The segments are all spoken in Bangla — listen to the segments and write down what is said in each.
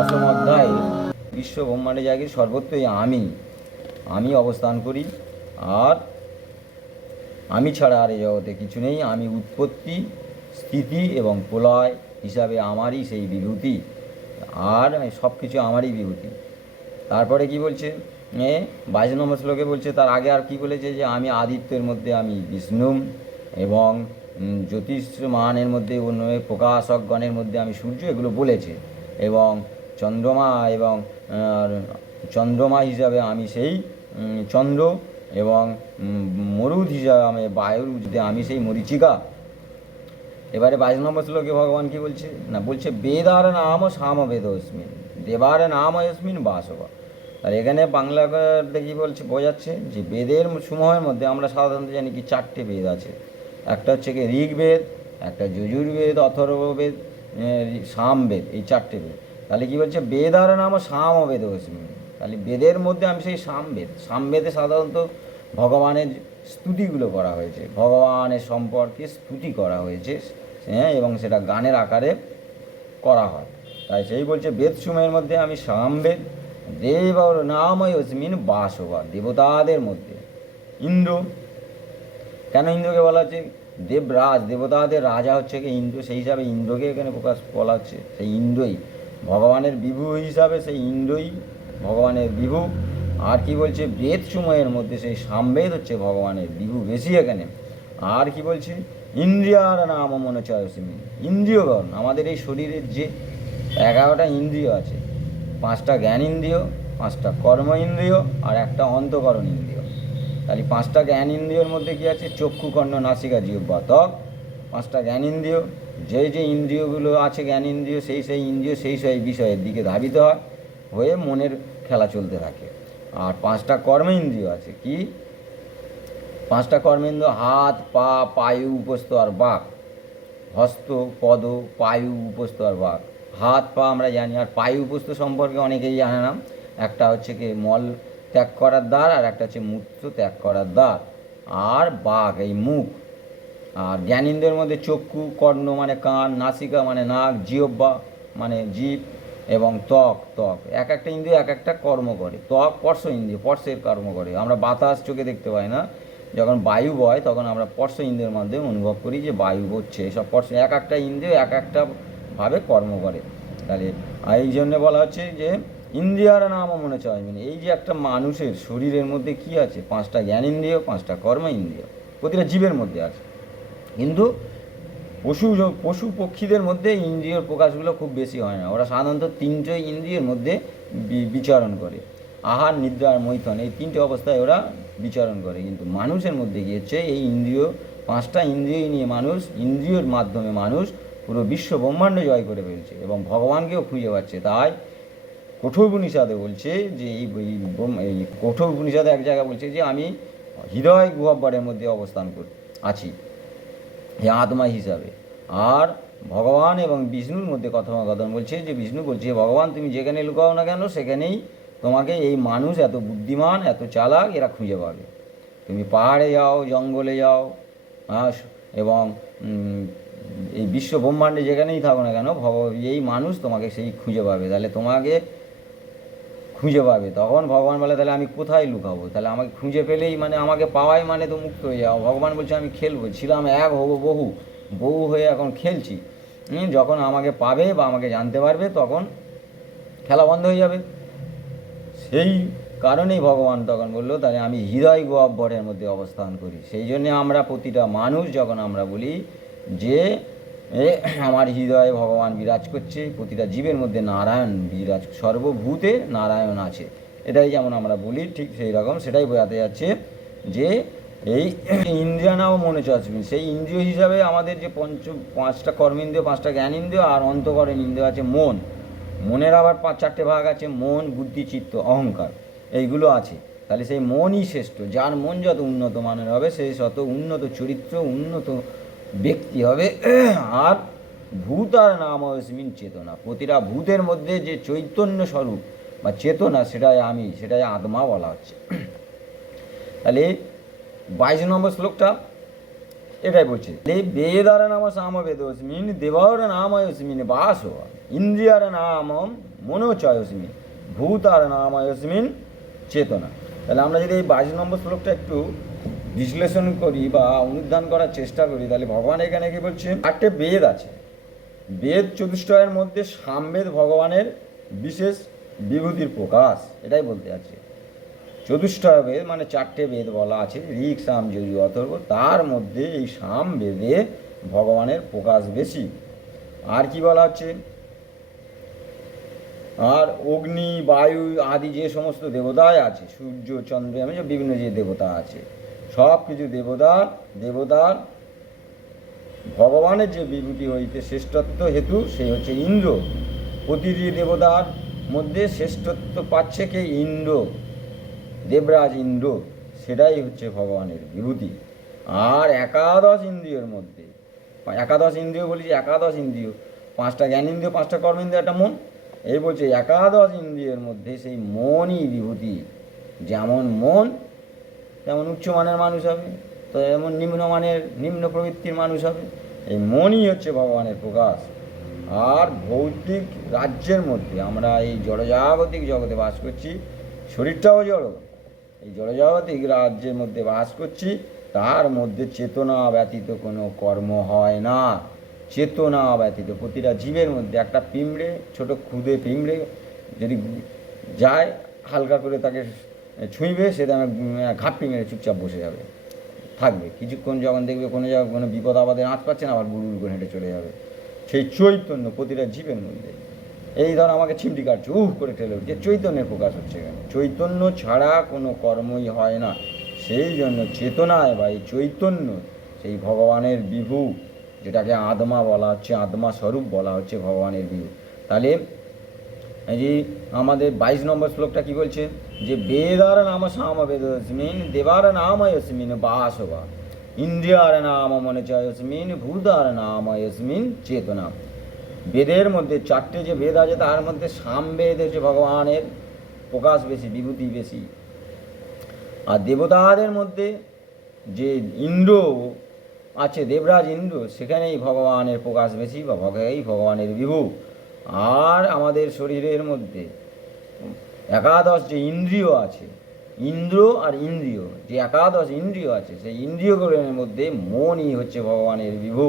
দশম অধ্যায়ে বিশ্ব ব্রহ্মাণ্ডে জায়গায় সর্বত্রই আমি অবস্থান করি, আর আমি ছাড়া আর এই জগতে কিছু নেই। আমি উৎপত্তি, স্থিতি এবং প্রলয় হিসাবে আমারই সেই বিভূতি, আর সব কিছু আমারই বিভূতি। তারপরে কি বলছে, 22 নম্বর শ্লোকে বলছে, তার আগে আর কি বলেছে, যে আমি আদিত্যের মধ্যে আমি বিষ্ণু, এবং জ্যোতিষমানের মধ্যে অন্য প্রকাশকগণের মধ্যে আমি সূর্য, এগুলো বলেছে। এবং চন্দ্রমা এবং চন্দ্রমা হিসাবে আমি সেই চন্দ্র, এবং মরুদ হিসাবে আমি বায়ুর আমি সেই মরীচিকা। এবারে 22 নম্বর শ্লোকে ভগবান কি বলছে না, বলছে বেদার নাম সামবেদস্মিন দেবার নাম অস্মিন বাসবা। আর এখানে বাংলাতে কি বলছে, বোঝাচ্ছে যে বেদের সমূহের মধ্যে আমরা সাধারণত জানি কি 4টে বেদ আছে। একটা হচ্ছে কি ঋগ্বেদ, একটা যজুর্বেদ, অথর্ববেদ, সামবেদ, এই 4টে বেদ। তাহলে কি বলছে, বেদার নাম সামবেদ অস্মিন, তাহলে বেদের মধ্যে আমি সেই সামবেদে সাধারণত ভগবানের স্তুতিগুলো করা হয়েছে, ভগবানের সম্পর্কে স্তুতি করা হয়েছে, হ্যাঁ, এবং সেটা গানের আকারে করা হয়। তাই সেই বলছে বেদ সমূহের মধ্যে আমি সামবেদ, দেব নাময় অস্মিন বাসবা, দেবতাদের মধ্যে ইন্দ্র। কেন ইন্দ্রকে বলা হচ্ছে, দেবরাজ, দেবতাদের রাজা হচ্ছে কি ইন্দ্র, সেই হিসাবে ইন্দ্রকে এখানে প্রকাশ বলা হচ্ছে। সেই ইন্দ্রই ভগবানের বিভু হিসাবে, সেই ইন্দ্রই ভগবানের বিভু। আর কি বলছে, বেদ সমূহের মধ্যে সেই সামবেদ হচ্ছে ভগবানের বিভু বেশি এখানে। আর কি বলছে, ইন্দ্রিয়ার নাম মনোচয়সিমি, ইন্দ্রিয়গণ, আমাদের এই শরীরের যে 11টা ইন্দ্রিয় আছে, 5টা জ্ঞান ইন্দ্রিয়, 5টা কর্ম ইন্দ্রিয়, আর একটা অন্তঃকরণ ইন্দ্রিয়। তাহলে 5টা জ্ঞান ইন্দ্রিয়র মধ্যে কি আছে, চক্ষু, কর্ণ, নাসিকা, জিহ্বা, ত্বক, 5টা জ্ঞান ইন্দ্রিয়। যে ইন্দ্রিয়গুলো আছে জ্ঞান ইন্দ্রিয়, সেই ইন্দ্রিয় সেই বিষয়ের দিকে ধাবিত হয়ে মনের খেলা চলতে থাকে। আর 5টা কর্ম ইন্দ্রিয় আছে, কি 5টা কর্মেন্দ্রিয়, হাত, পা, পায়ু, উপস্থ আর বাক। হস্ত, পদ, পায়ু, উপস্থ আর বাক। হাত পা আমরা জানি, আর পায়ু উপস্থ সম্পর্কে অনেকেই জানে না। একটা হচ্ছে কি মল ত্যাগ করার দ্বার, আর একটা হচ্ছে মূত্র ত্যাগ করার দ্বার, আর বাক এই মুখ। আর জ্ঞানেন্দ্রের মধ্যে চক্ষু, কর্ণ মানে কান, নাসিকা মানে নাক, জিহ্বা মানে জিভ, এবং ত্বক, এক একটা ইন্দ্রিয় এক একটা কর্ম করে। ত্বক স্পর্শ ইন্দ্রিয়, স্পর্শের কর্ম করে। আমরা বাতাস চোখে দেখতে পাই না, যখন বায়ু বয় তখন আমরা স্পর্শ ইন্দ্রিয়ের মাধ্যমে অনুভব করি যে বায়ু বচ্ছে। এসব স্পর্শ এক একটা ইন্দ্রিয় এক একটা ভাবে কর্ম করে। তাহলে এই জন্য বলা হচ্ছে যে ইন্দ্রিয়ার নাম মনে চায়, মানে এই যে একটা মানুষের শরীরের মধ্যে কি আছে, 5টা জ্ঞান ইন্দ্রিয়, 5টা কর্ম ইন্দ্রিয় প্রতিটা জীবের মধ্যে আছে। কিন্তু পশু পক্ষীদের মধ্যে ইন্দ্রিয়র প্রকাশগুলো খুব বেশি হয় না, ওরা সাধারণত 3টে ইন্দ্রিয়ের মধ্যে বিচরণ করে। আহার, নিদ্রা আর মৈথন, এই 3টে অবস্থায় ওরা বিচরণ করে। কিন্তু মানুষের মধ্যে গিয়েছে এই ইন্দ্রিয়, 5টা ইন্দ্রিয় নিয়ে মানুষ, ইন্দ্রিয়র মাধ্যমে মানুষ পুরো বিশ্ব ব্রহ্মাণ্ড জয় করে ফেলছে এবং ভগবানকেও খুঁজে পাচ্ছে। তাই কঠোর উপনিষদে বলছে যে এই কঠোর উপনিষদে এক জায়গায় বলছে যে আমি হৃদয় গুহ্বরের মধ্যে অবস্থান আছি হে আত্মা হিসাবে। আর ভগবান এবং বিষ্ণুর মধ্যে কথোপকথন বলছে যে বিষ্ণু বলছে, ভগবান তুমি যেখানে লুকাও না কেন সেখানেই তোমাকে এই মানুষ এত বুদ্ধিমান, এত চালাক, এরা খুঁজে পাবে। তুমি পাহাড়ে যাও, জঙ্গলে যাও, এবং এই বিশ্ব ব্রহ্মাণ্ডে যেখানেই থাকো না কেন, এই মানুষ তোমাকে সেই খুঁজে পাবে। তাহলে তোমাকে খুঁজে পাবে, তখন ভগবান বলে তাহলে আমি কোথায় লুকাবো, তাহলে আমাকে খুঁজে পেলেই মানে আমাকে পাওয়াই মানে তো মুক্ত হয়ে যাও। ভগবান বলছে আমি খেলবো, ছিলাম এক, হবো বহু হয়ে এখন খেলছি। যখন আমাকে পাবে বা আমাকে জানতে পারবে তখন খেলা বন্ধ হয়ে যাবে। সেই কারণেই ভগবান তখন বললো তাহলে আমি হৃদয় গহ্বরের মধ্যে অবস্থান করি। সেই জন্যে আমরা প্রতিটা মানুষ যখন আমরা বলি যে আমার হৃদয়ে ভগবান বিরাজ করছে, প্রতিটা জীবের মধ্যে নারায়ণ বিরাজ, সর্বভূতে নারায়ণ আছে, এটাই যেমন আমরা বলি, ঠিক সেই রকম সেটাই বোঝাতে যাচ্ছে যে এই ইন্দ্রিয়ানাও মনে চলবে। সেই ইন্দ্রিয় হিসাবে আমাদের যে 5টা কর্মেন্দ্রিয়, 5টা জ্ঞান ইন্দ্রিয়, আর অন্তঃকরণ ইন্দ্রিয় আছে মন। মনের আবার 4টে ভাগ আছে, মন, বুদ্ধি, চিত্ত, অহংকার, এইগুলো আছে। তাহলে সেই মনই শ্রেষ্ঠ, যার মন যত উন্নত মানের হবে সে তত উন্নত চরিত্র, উন্নত ব্যক্তি হবে। আর ভূতার নাম অস্মিন চেতনা, প্রতিটা ভূতের মধ্যে যে চৈতন্য স্বরূপ বা চেতনা, সেটাই আত্মা বলা হচ্ছে। তাহলে 22 নম্বর শ্লোকটা এটাই বলছে বেদার নাম সামবেদস্মিন দেবর নাময়স্মিন বাস ইন্দ্রিয়ার নামম মনোচয়স্মিন ভূতার নাময়স্মিন চেতনা। তাহলে আমরা যদি এই 22 নম্বর শ্লোকটা একটু বিশ্লেষণ করি বা অনুধান করার চেষ্টা করি, তাহলে ভগবান এখানে কি বলছে, 8টে বেদ আছে, বেদ চতুষ্টয়ের মধ্যে সামবেদ ভগবানের বিশেষ বিভূতির প্রকাশ, এটাই বলতে আছে। চতুষ্টয় বেদ মানে 4টে বেদ বলা আছে, ঋক সাম যজু অথর্ব, তার মধ্যে এই সামবেদে ভগবানের প্রকাশ বেশি। আর কি বলা হচ্ছে, আর অগ্নি বায়ু আদি যে সমস্ত দেবতায় আছে, সূর্য চন্দ্র বিভিন্ন যে দেবতা আছে, সব কিছু দেবতার ভগবানের যে বিভূতি হইতে শ্রেষ্ঠত্ব হেতু সেই হচ্ছে ইন্দ্র। প্রতিটি দেবতার মধ্যে শ্রেষ্ঠত্ব পাচ্ছে কে, ইন্দ্র, দেবরাজ ইন্দ্র, সেটাই হচ্ছে ভগবানের বিভূতি। আর একাদশ ইন্দ্রিয়ের মধ্যে, একাদশ ইন্দ্রিয় বলেছি, একাদশ ইন্দ্রিয়, 5টা জ্ঞানেন্দ্রিয়, 5টা কর্মেন্দ্রিয়, একটা মন, এই বলছে একাদশ ইন্দ্রিয়ের মধ্যে সেই মনই বিভূতি। যেমন মন তেমন উচ্চমানের মানুষ হবে, তো এমন নিম্ন প্রবৃত্তির মানুষ হবে। এই মনই হচ্ছে ভগবানের প্রকাশ। আর ভৌতিক রাজ্যের মধ্যে আমরা এই জড়জাগতিক জগতে বাস করছি, শরীরটাও জড়, এই জড়জাগতিক রাজ্যের মধ্যে বাস করছি, তার মধ্যে চেতনা ব্যতীত কোনো কর্ম হয় না। চেতনা ব্যতীত প্রতিটা জীবের মধ্যে একটা পিঁমড়ে, ছোট ক্ষুদে পিঁমড়ে যদি যায়, হালকা করে তাকে ছুঁইবে, সে তেমন ঘাপটি মেরে চুপচাপ বসে যাবে, থাকবে। কিছুক্ষণ যখন দেখবে কোনো জায়গায় কোনো বিপদ আপদে আঁচ পাচ্ছে না, আবার গুড় করে হেঁটে চলে যাবে। সেই চৈতন্য প্রতিটা জীবের মধ্যে, এই ধর আমাকে ছিমটি কাটছে, করে ঠেলে উঠছে, চৈতন্যের প্রকাশ হচ্ছে এখানে। চৈতন্য ছাড়া কোনো কর্মই হয় না। সেই জন্য চেতনায় বা এই চৈতন্য সেই ভগবানের বিভু, যেটাকে আত্মা বলা হচ্ছে, আত্মা স্বরূপ বলা হচ্ছে ভগবানের বিভু। তাহলে এই যে আমাদের 22 নম্বর শ্লোকটা কি বলছে, যে বেদার নাম সামবেদস্মিন দেবার নাময়স্মিন বাসবা ইন্দ্রিয়ার নাম মনচয়স্মিন ভূতার নাময়স্মিন চেতনা। বেদের মধ্যে 4টে যে বেদ আছে, তার মধ্যে সামবেদ হচ্ছে ভগবানের প্রকাশ বেশি, বিভূতি বেশি। আর দেবতাদের মধ্যে যে ইন্দ্র আছে, দেবরাজ ইন্দ্র, সেখানেই ভগবানের প্রকাশ বেশি বা ভগবানের বিভু। আর আমাদের শরীরের মধ্যে একাদশ যে ইন্দ্রিয় আছে, ইন্দ্র আর ইন্দ্রিয়, যে একাদশ ইন্দ্রিয় আছে, সেই ইন্দ্রিয়গুলোর মধ্যে মনই হচ্ছে ভগবানের বিভু,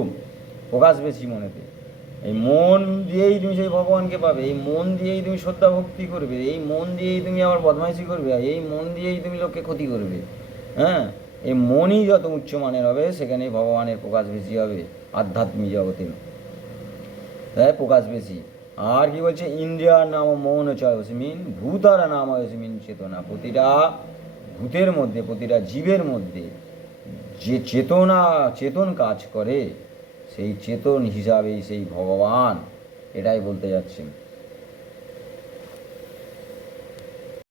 প্রকাশ বেশি মনেতে। এই মন দিয়েই তুমি সেই ভগবানকে পাবে, এই মন দিয়েই তুমি শ্রদ্ধা ভক্তি করবে, এই মন দিয়েই তুমি আবার বদমাইশি করবে, এই মন দিয়েই তুমি লোককে ক্ষতি করবে। হ্যাঁ, এই মনই যত উচ্চমানের হবে, সেখানেই ভগবানের প্রকাশ বেশি হবে আধ্যাত্মিক জগতে, তাই প্রকাশ বেশি। আর কি বলছে, ইন্দ্রিয়ার নাম মৌন চয়স্মিন ভূতার নাম অস্মিন চেতনা। প্রতিটা ভূতের মধ্যে, প্রতিটা জীবের মধ্যে যে চেতন কাজ করে, সেই চেতন হিসাবেই সেই ভগবান, এটাই বলতে যাচ্ছেন।